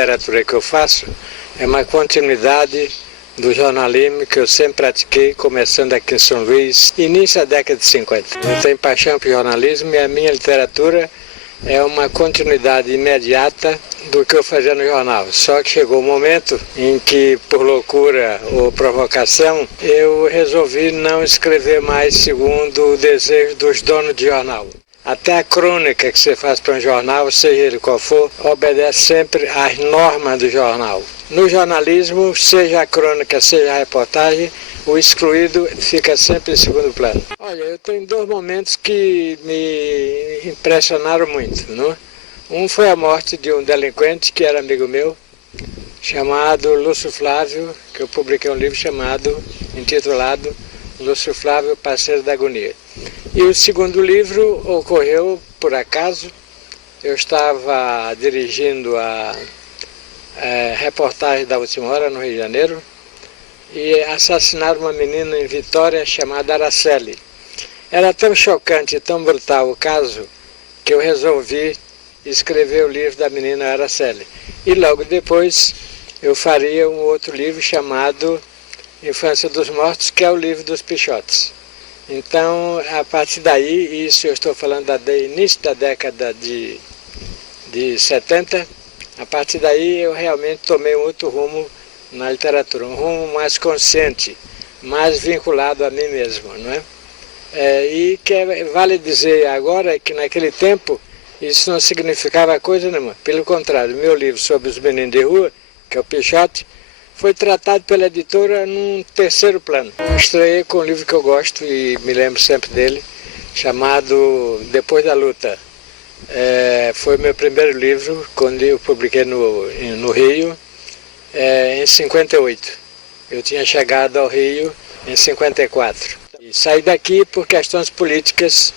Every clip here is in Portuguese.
literatura que eu faço é uma continuidade do jornalismo que eu sempre pratiquei, começando aqui em São Luís, início da década de 50. Eu tenho paixão por jornalismo e a minha literatura é uma continuidade imediata do que eu fazia no jornal. Só que chegou um momento em que, por loucura ou provocação, eu resolvi não escrever mais segundo o desejo dos donos de jornal. Até a crônica que você faz para um jornal, seja ele qual for, obedece sempre às normas do jornal. No jornalismo, seja a crônica, seja a reportagem, o excluído fica sempre em segundo plano. Olha, eu tenho dois momentos que me impressionaram muito, não? Um foi a morte de um delinquente que era amigo meu, chamado Lúcio Flávio, que eu publiquei um livro intitulado Lúcio Flávio, Parceiro da Agonia. E o segundo livro ocorreu por acaso. Eu estava dirigindo a reportagem da Última Hora no Rio de Janeiro e assassinaram uma menina em Vitória chamada Araceli. Era tão chocante e tão brutal o caso que eu resolvi escrever o livro da menina Araceli. E logo depois eu faria um outro livro chamado Infância dos Mortos, que é o livro dos Pichotes. Então, a partir daí, isso eu estou falando do início da década de 70, a partir daí eu realmente tomei um outro rumo na literatura, um rumo mais consciente, mais vinculado a mim mesmo, não é? Vale dizer agora que naquele tempo isso não significava coisa nenhuma. Pelo contrário, meu livro sobre os meninos de rua, que é o Pichote, foi tratado pela editora num terceiro plano. Eu estreiei com um livro que eu gosto e me lembro sempre dele, chamado Depois da Luta. Foi meu primeiro livro, quando eu publiquei no Rio, em 58. Eu tinha chegado ao Rio em 54. E saí daqui por questões políticas,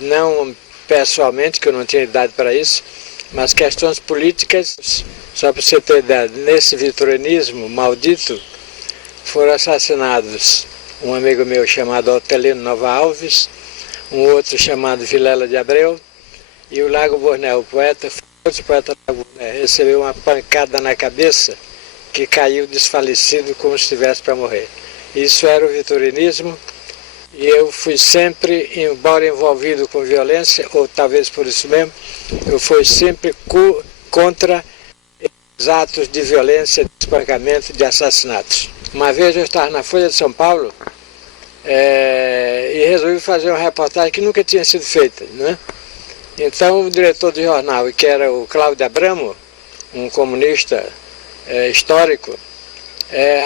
não pessoalmente, que eu não tinha idade para isso, mas questões políticas. Só para você ter ideia, nesse vitorianismo maldito, foram assassinados um amigo meu chamado Otelino Nova Alves, um outro chamado Vilela de Abreu, e o Lago Bornel, o poeta Lago Bornel, recebeu uma pancada na cabeça que caiu desfalecido como se estivesse para morrer. Isso era o vitorianismo, e eu fui sempre, embora envolvido com violência, ou talvez por isso mesmo, eu fui sempre contra os atos de violência, de espancamento, de assassinatos. Uma vez eu estava na Folha de São Paulo e resolvi fazer uma reportagem que nunca tinha sido feita, né? Então o diretor do jornal, que era o Cláudio Abramo, um comunista histórico,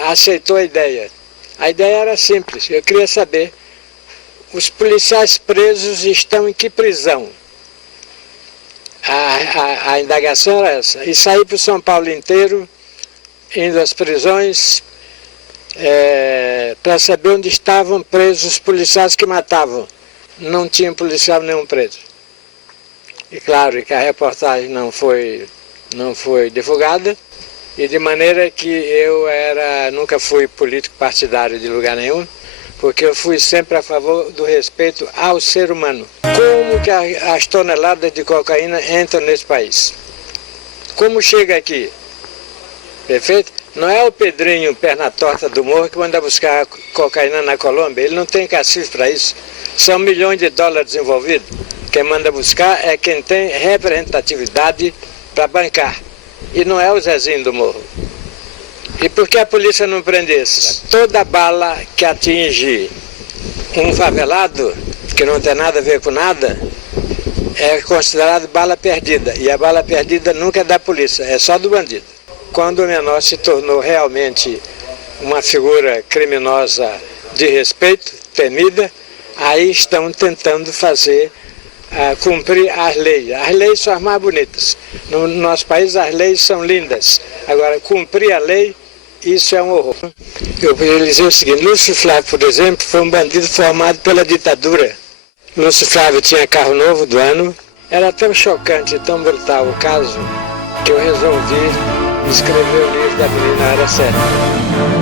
aceitou a ideia. A ideia era simples, eu queria saber, os policiais presos estão em que prisão? A indagação era essa. E saí para o São Paulo inteiro, indo às prisões, para saber onde estavam presos os policiais que matavam. Não tinha policial nenhum preso. E claro que a reportagem não foi divulgada, e de maneira que eu nunca fui político partidário de lugar nenhum, porque eu fui sempre a favor do respeito ao ser humano. Como que as toneladas de cocaína entram nesse país? Como chega aqui? Perfeito? Não é o Pedrinho, perna torta do morro, que manda buscar cocaína na Colômbia. Ele não tem cacife para isso. São milhões de dólares envolvidos. Quem manda buscar é quem tem representatividade para bancar. E não é o Zezinho do morro. E por que a polícia não prende esses? Toda bala que atinge um favelado, que não tem nada a ver com nada, é considerado bala perdida. E a bala perdida nunca é da polícia, é só do bandido. Quando o menor se tornou realmente uma figura criminosa de respeito, temida, aí estão tentando cumprir as leis. As leis são as mais bonitas. No nosso país as leis são lindas. Agora, cumprir a lei, isso é um horror. Eu poderia dizer o seguinte, Lúcio Flávio, por exemplo, foi um bandido formado pela ditadura. Lúcio Flávio tinha carro novo do ano. Era tão chocante e tão brutal o caso que eu resolvi escrever o livro da menina Araceli.